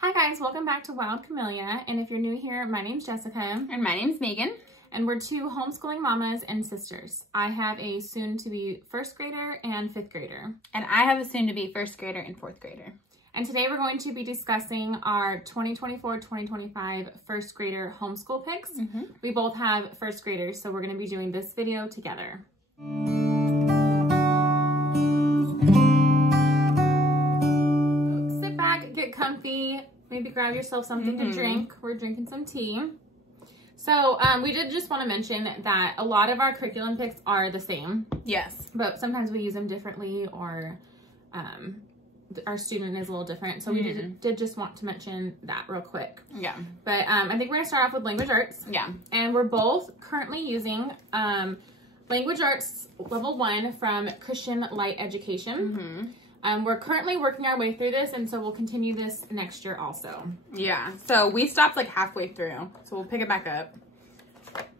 Hi guys, welcome back to Wild Camellia, and if you're new here, my name's Jessica. And my name's Megan. And we're two homeschooling mamas and sisters. I have a soon-to-be first grader and fifth grader. And I have a soon-to-be first grader and fourth grader. And today we're going to be discussing our 2024-2025 first grader homeschool picks. We both have first graders, so we're going to be doing this video together. Sit back, get comfy, maybe grab yourself something to drink. We're drinking some tea. So we did just want to mention that a lot of our curriculum picks are the same. Yes. But sometimes we use them differently, or our student is a little different. So we did just want to mention that real quick. Yeah. But I think we're going to start off with language arts. Yeah. And we're both currently using language arts level 1 from Christian Light Education. We're currently working our way through this, and so we'll continue this next year also. Yeah, so we stopped like halfway through, so we'll pick it back up.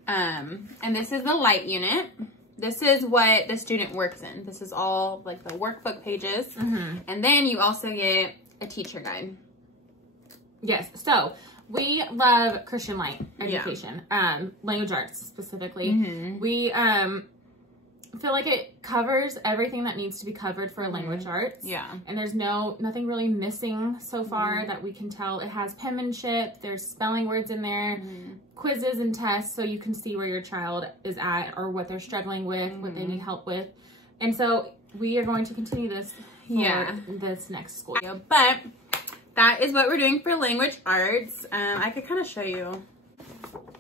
And this is the light unit. This is what the student works in. This is all like the workbook pages. And then you also get a teacher guide. Yes, so we love Christian Light Education, language arts specifically. We feel like it covers everything that needs to be covered for language arts. Yeah. And there's nothing really missing so far that we can tell. It has penmanship, there's spelling words in there, quizzes and tests, so you can see where your child is at or what they're struggling with, what they need help with. And so we are going to continue this for this next school year. But that is what we're doing for language arts. I could kind of show you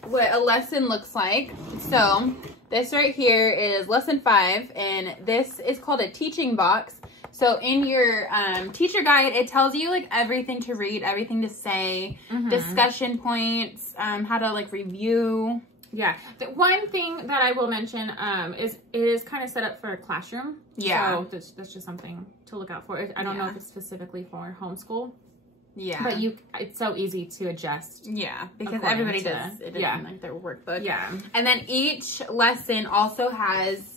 what a lesson looks like. So this right here is lesson 5, and this is called a teaching box. So in your teacher guide, it tells you like everything to read, everything to say, discussion points, how to like review. Yeah. The one thing that I will mention is it is kind of set up for a classroom. Yeah. So that's just something to look out for. I don't know if it's specifically for homeschool. Yeah. But it's so easy to adjust. Yeah, because everybody does it in like their workbook. Yeah. And then each lesson also has,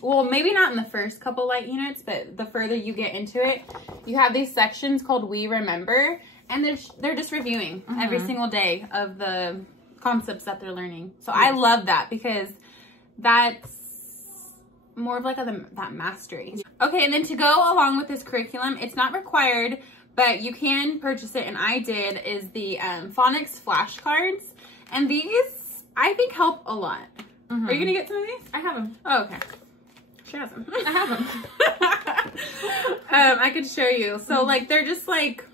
well, maybe not in the first couple light units, but the further you get into it, you have these sections called We Remember, and they're just reviewing every single day of the concepts that they're learning. So I love that because that's more of like that mastery. Okay, and then to go along with this curriculum, it's not required, but you can purchase it, and I did, is the phonics flashcards. And these, I think, help a lot. Are you going to get some of these? I have them. Oh, okay. She has them. I have them. I could show you. So, like, they're just, like,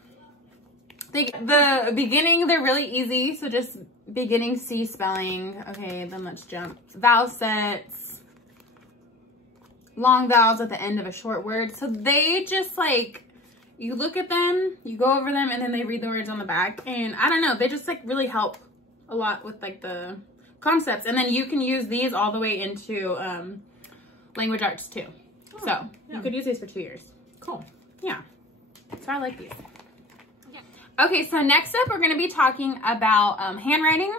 the beginning, they're really easy. So, just beginning C spelling. Okay, then let's jump. Vowel sets. Long vowels at the end of a short word. So, they just, like, you look at them, you go over them, and then they read the words on the back. And I don't know, they just like really help a lot with like the concepts. And then you can use these all the way into language arts too. Oh, so you could use these for 2 years. Cool. Yeah. So I like these. Yeah. Okay, so next up we're going to be talking about handwriting.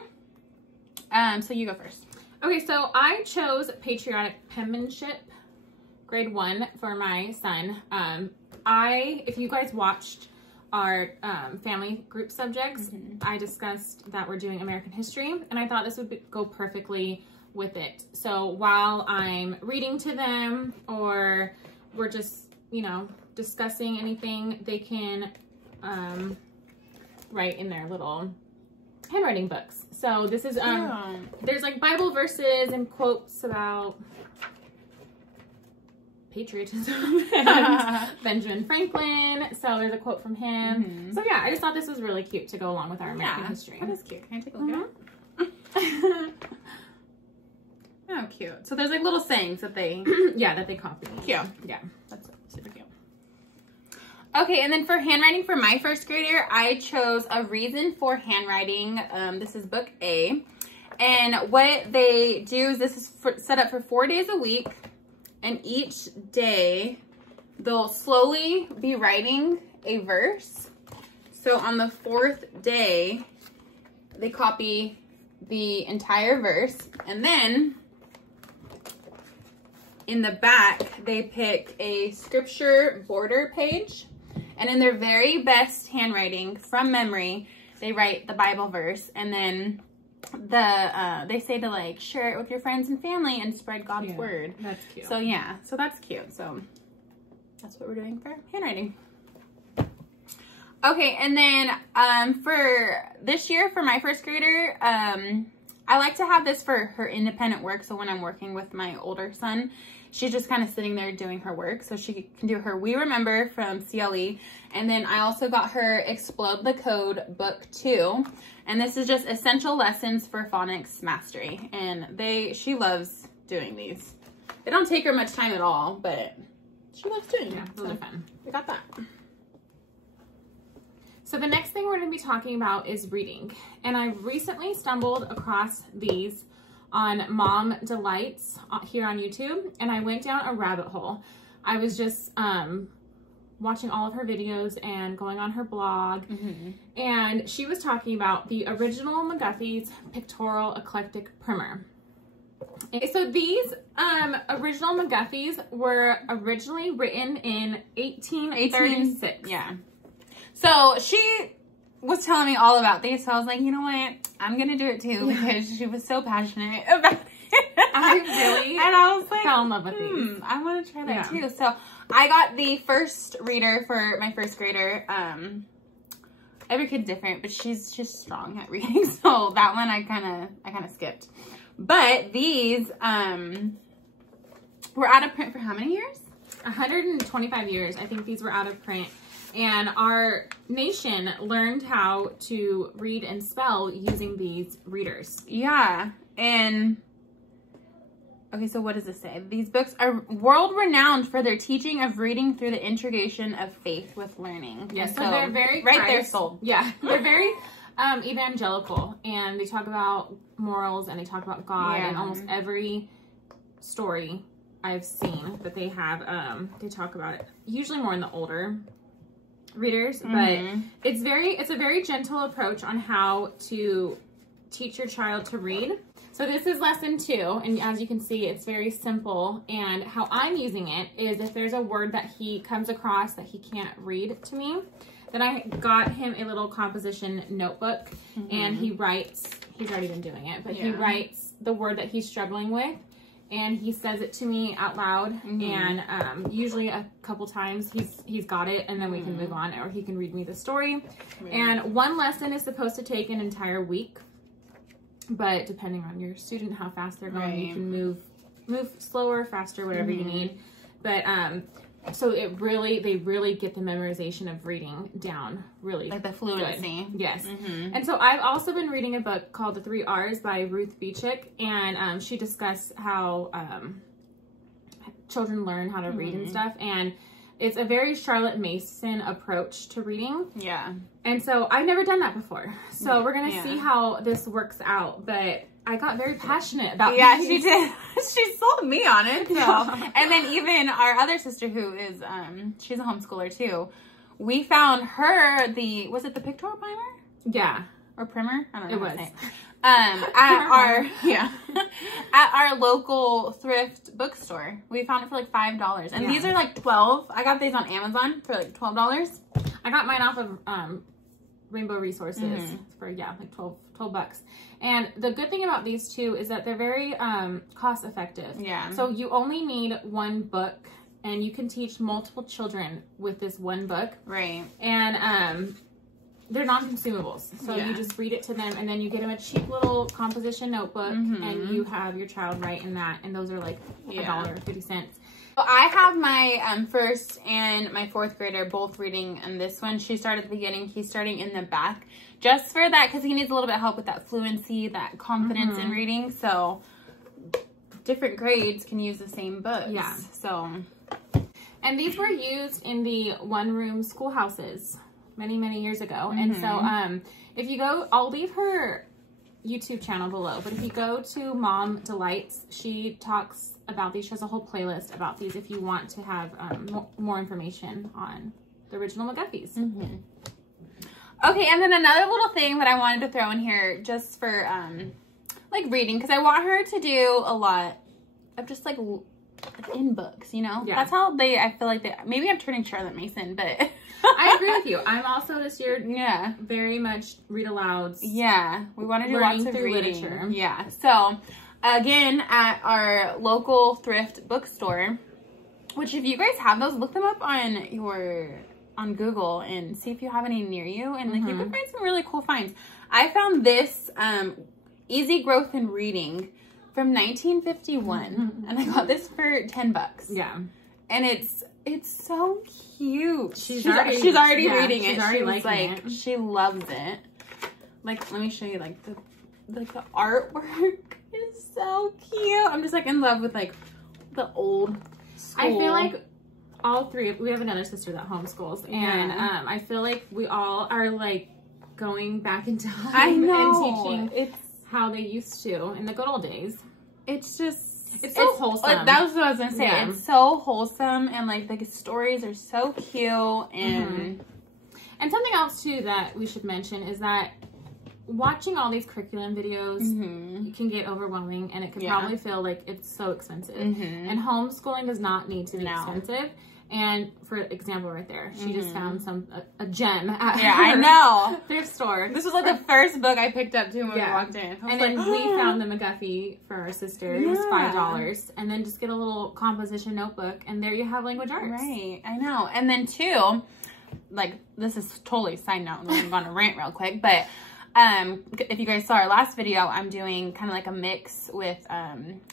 So you go first. Okay, so I chose Patriotic Penmenship, grade 1 for my son. If you guys watched our family group subjects, I discussed that we're doing American history, and I thought this would go perfectly with it. So while I'm reading to them, or we're just, discussing anything, they can write in their little handwriting books. So this is, there's like Bible verses and quotes about patriotism and Benjamin Franklin. So there's a quote from him. So yeah, I just thought this was really cute to go along with our American history. That is cute. Can I take a look at it? Oh, cute. So there's like little sayings that they that they copy. Cute. Yeah, that's super cute. Okay, and then for handwriting for my first grader, I chose A Reason For Handwriting. This is book A. And what they do is this is set up for 4 days a week. And each day, they'll slowly be writing a verse. So on the 4th day, they copy the entire verse. And then in the back, they pick a scripture border page. And in their very best handwriting, from memory, they write the Bible verse. And then they say to like share it with your friends and family and spread God's word. That's cute. So yeah, so that's cute. So that's what we're doing for handwriting. Okay, and then for this year, for my first grader, I like to have this for her independent work. So when I'm working with my older son, she's just kind of sitting there doing her work. So she can do her We Remember from CLE. And then I also got her Explode the Code book 2. And this is just essential lessons for phonics mastery. And she loves doing these. They don't take her much time at all, but she loves doing them. Those are fun. We got that. So the next thing we're going to be talking about is reading. And I recently stumbled across these on Mom Delights here on YouTube. And I went down a rabbit hole. I was just watching all of her videos and going on her blog. And she was talking about the original McGuffey's Pictorial Eclectic Primer. So these original McGuffeys were originally written in 1836. Yeah. So she was telling me all about these, so I was like, you know what? I'm going to do it too, because she was so passionate about it. I really and I was like, fell in love with these. I want to try that too. So I got the first reader for my first grader. Every kid's different, but she's just strong at reading, so that one I kind of skipped. But these were out of print for how many years? 125 years. I think these were out of print. And our nation learned how to read and spell using these readers. Yeah. And, okay, so what does this say? These books are world-renowned for their teaching of reading through the integration of faith with learning. Yeah, so they're very right there sold. Yeah, they're very evangelical. And they talk about morals and they talk about God. And almost every story I've seen that they have, they talk about it. Usually more in the older readers, but it's a very gentle approach on how to teach your child to read. So this is lesson 2, and as you can see, it's very simple. And how I'm using it is if there's a word that he comes across that he can't read to me, then I got him a little composition notebook, and he writes, he's already been doing it, but he writes the word that he's struggling with, and he says it to me out loud, and usually a couple times he's got it, and then we can move on, or he can read me the story. And one lesson is supposed to take an entire week, but depending on your student, how fast they're going, you can move slower, faster, whatever you need. But so they really get the memorization of reading down really, like the fluency. Good. Yes. And so I've also been reading a book called The 3 R's by Ruth Beechick, and she discussed how children learn how to read and stuff, and it's a very Charlotte Mason approach to reading. Yeah. And so I've never done that before. So we're going to see how this works out. But I got very passionate about these. She did. She sold me on it. So. And then even our other sister who is, she's a homeschooler too. We found her was it the Pictorial Primer? Yeah. Or Primer? I don't know. It was. At our local thrift bookstore. We found it for like $5. And these are like 12. I got these on Amazon for like $12. I got mine off of Rainbow Resources for like 12 bucks. And the good thing about these two is that they're very cost effective. Yeah. So you only need one book, and you can teach multiple children with this one book. Right. And they're non-consumables. So you just read it to them, and then you get them a cheap little composition notebook, and you have your child write in that, and those are like $1.50. So I have my first and my 4th grader both reading in this one. She started at the beginning. He's starting in the back. Just for that, because he needs a little bit of help with that fluency, that confidence in reading. So different grades can use the same books. Yeah. So, and these were used in the one-room schoolhouses many, many years ago. And so if you go, I'll leave her YouTube channel below, but if you go to Mom Delights, she talks about these. She has a whole playlist about these if you want to have more information on the original McGuffeys. Okay, and then another little thing that I wanted to throw in here just for like reading, because I want her to do a lot of just like in books, you know? Yeah. That's how I feel like maybe I'm turning Charlotte Mason, but I agree with you. I'm also this year very much read alouds. Yeah, we want to do lots of reading. Literature. Yeah. So, again, at our local thrift bookstore, which if you guys have those, look them up on Google and see if you have any near you, and like you can find some really cool finds. I found this Easy Growth in Reading from 1951, and I got this for $10. Yeah, and it's so cute. She's already reading it. She's like she loves it. Like, let me show you like the artwork is so cute. I'm just like in love with like the old school. I feel like all three. We have another sister that homeschools, and I feel like we all are like going back in time and teaching how they used to in the good old days. It's just, it's so wholesome. Like, that was what I was gonna say. Yeah. It's so wholesome, and like the stories are so cute, and something else too that we should mention is that watching all these curriculum videos can get overwhelming, and it can probably feel like it's so expensive. And homeschooling does not need to be expensive. And for example, right there, she just found a gem at her thrift store. This was like the first book I picked up too when we walked in. And then we found the McGuffey for our sister. It was $5. And then just get a little composition notebook, and there you have language arts. Right, I know. And then too, like, this is totally side note, I'm going to rant real quick, but if you guys saw our last video, I'm doing kind of like a mix with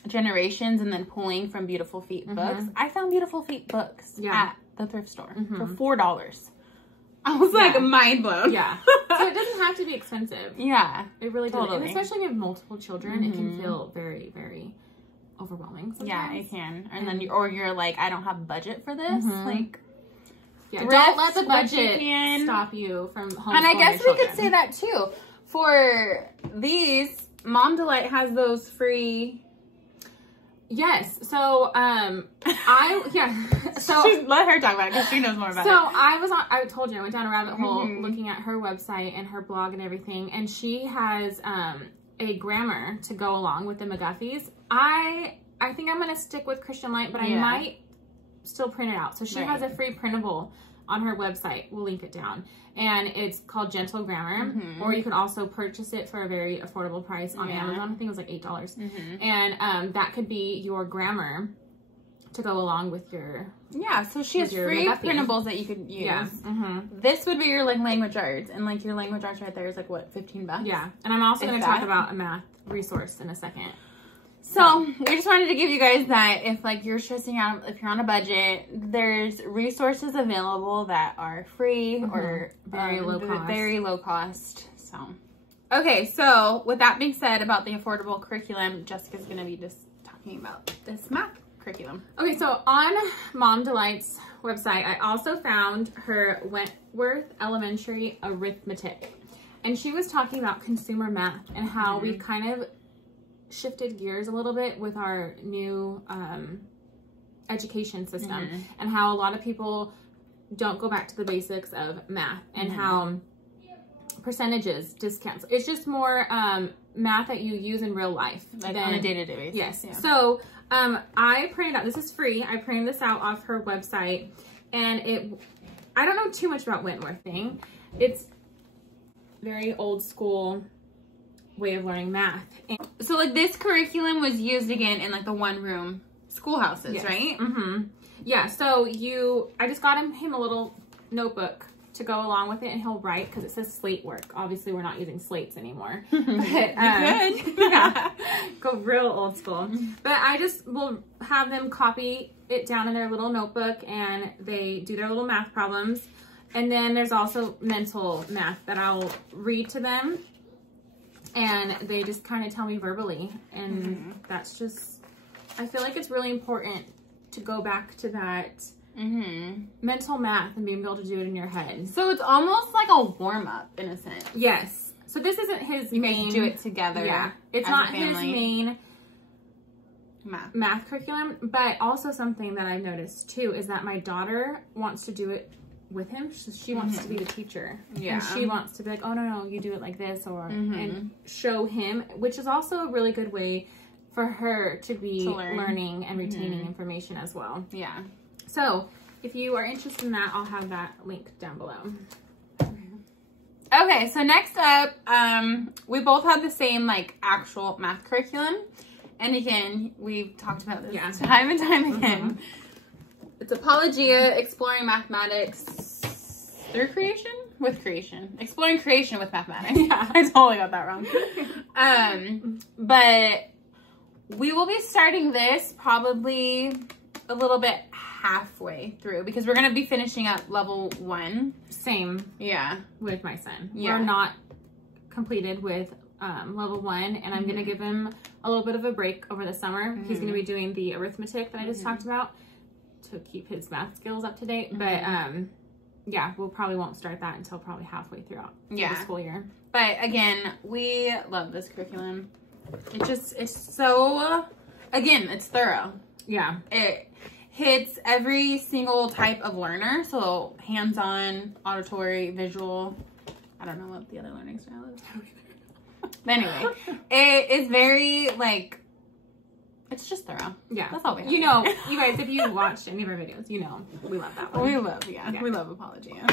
generations and then pulling from Beautiful Feet books. I found Beautiful Feet books at the thrift store for $4. I was like mind blown. Yeah. So it doesn't have to be expensive. Yeah. It really doesn't. And especially if you have multiple children, it can feel very, very overwhelming sometimes. Yeah, it can. And then you're like, I don't have budget for this. Like, don't let the budget stop you from homeschooling. And I guess we could say that too. For these, Mom Delight has those free. Yes. So, So let her talk about it because she knows more about it. So I told you, I went down a rabbit hole looking at her website and her blog and everything. And she has a grammar to go along with the McGuffies. I think I'm going to stick with Christian Light, but I might still print it out. So she has a free printable on her website. We'll link it down. And it's called Gentle Grammar, or you can also purchase it for a very affordable price on Amazon. I think it was like $8. And that could be your grammar to go along with your so she has free printables that you could use. This would be your like language arts, and like your language arts right there is like what, $15? Yeah. And I'm also going to talk about a math resource in a second. So we just wanted to give you guys that if like you're stressing out, if you're on a budget, there's resources available that are free or very low cost. So, okay. So with that being said about the affordable curriculum, Jessica's going to be just talking about this math curriculum. Okay. So on Mom Delight's website, I also found her Wentworth Elementary Arithmetic, and she was talking about consumer math and how we kind of shifted gears a little bit with our new education system, and how a lot of people don't go back to the basics of math, and how percentages, discounts, it's just more math that you use in real life, like on a day-to-day basis. Yes. Yeah. So I printed out, this is free, I printed this out off her website, and I don't know too much about Wentworth thing. It's very old school way of learning math. And so like this curriculum was used again in like the one room schoolhouses, right? Yeah, so I just got him a little notebook to go along with it, and he'll write, because it says slate work. Obviously we're not using slates anymore. But, you could. Go real old school. But I just will have them copy it down in their little notebook, and they do their little math problems. And then there's also mental math that I'll read to them, and they just kind of tell me verbally. And that's just, I feel like it's really important to go back to that mental math and being able to do it in your head. So it's almost like a warm-up in a sense. Yes. So this isn't his main. You do it together. Yeah. It's not his main math curriculum, but also something that I've noticed too is that my daughter wants to do it with him. She wants to be the teacher. Yeah. And she wants to be like, oh no, you do it like this, or and show him, which is also a really good way for her to be learning and retaining information as well. Yeah. So if you are interested in that, I'll have that link down below. Okay, so next up, we both have the same like actual math curriculum. And again, we've talked about this time and time again. It's Apologia, Exploring Mathematics through Creation? With Creation. Exploring Creation with Mathematics. Yeah, I totally got that wrong. But we will be starting this probably a little bit halfway through because we're going to be finishing up level 1. Same. Yeah. With my son. Yeah. We're not completed with level 1, and I'm going to give him a little bit of a break over the summer. He's going to be doing the arithmetic that I just talked about to keep his math skills up to date. But yeah, we'll probably won't start that until probably halfway throughout the school year. But again, we love this curriculum. It's so, again, it's thorough. Yeah. It hits every single type of learner. So hands-on, auditory, visual. I don't know what the other learning style is. But anyway, it is very, like, it's just thorough. Yeah. That's all we have. You know, you guys, if you watched any of our videos, you know we love that one. We love Apologia.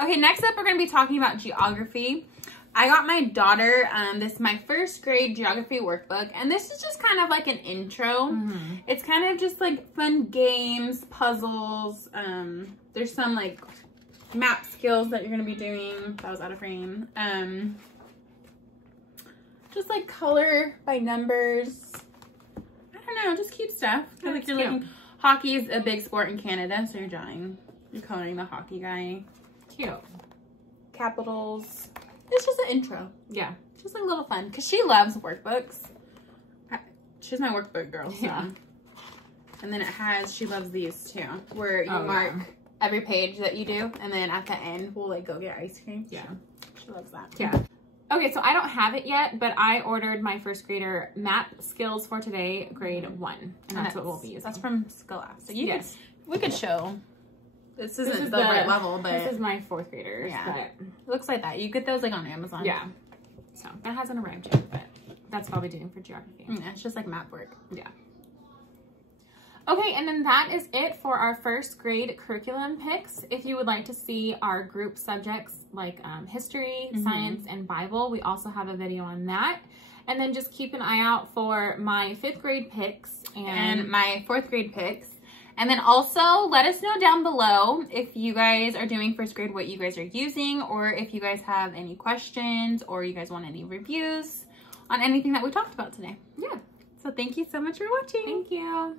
Okay, next up we're going to be talking about geography. I got my daughter, this is my first grade geography workbook, and this is just kind of like an intro. It's kind of just like fun games, puzzles. There's some like map skills that you're going to be doing. That was out of frame. Just like color by numbers. I don't know, just cute stuff. Yeah, like you're looking, hockey is a big sport in Canada, so you're coloring the hockey guy. Cute. Capitals. It's just an intro. Yeah. Just like a little fun. Because she loves workbooks. She's my workbook girl. So. Yeah. And then she loves these too. Where you mark every page that you do. And then at the end, we'll like go get ice cream. Yeah. She loves that. Yeah. Okay, so I don't have it yet, but I ordered my first grader map skills for today, grade 1. And that's what we'll be using. That's from Scholastic. We could show. This isn't the right level, but this is my 4th graders. Yeah. But it looks like that. You get those like on Amazon. Yeah. So that hasn't arrived yet, but that's what I'll be doing for geography. Yeah, it's just like map work. Yeah. Okay, and then that is it for our first grade curriculum picks. If you would like to see our group subjects like history, science, and Bible, we also have a video on that. And then just keep an eye out for my 5th grade picks and my 4th grade picks. And then also let us know down below if you guys are doing first grade, what you guys are using, or if you guys have any questions or you guys want any reviews on anything that we talked about today. Yeah. So thank you so much for watching. Thank you.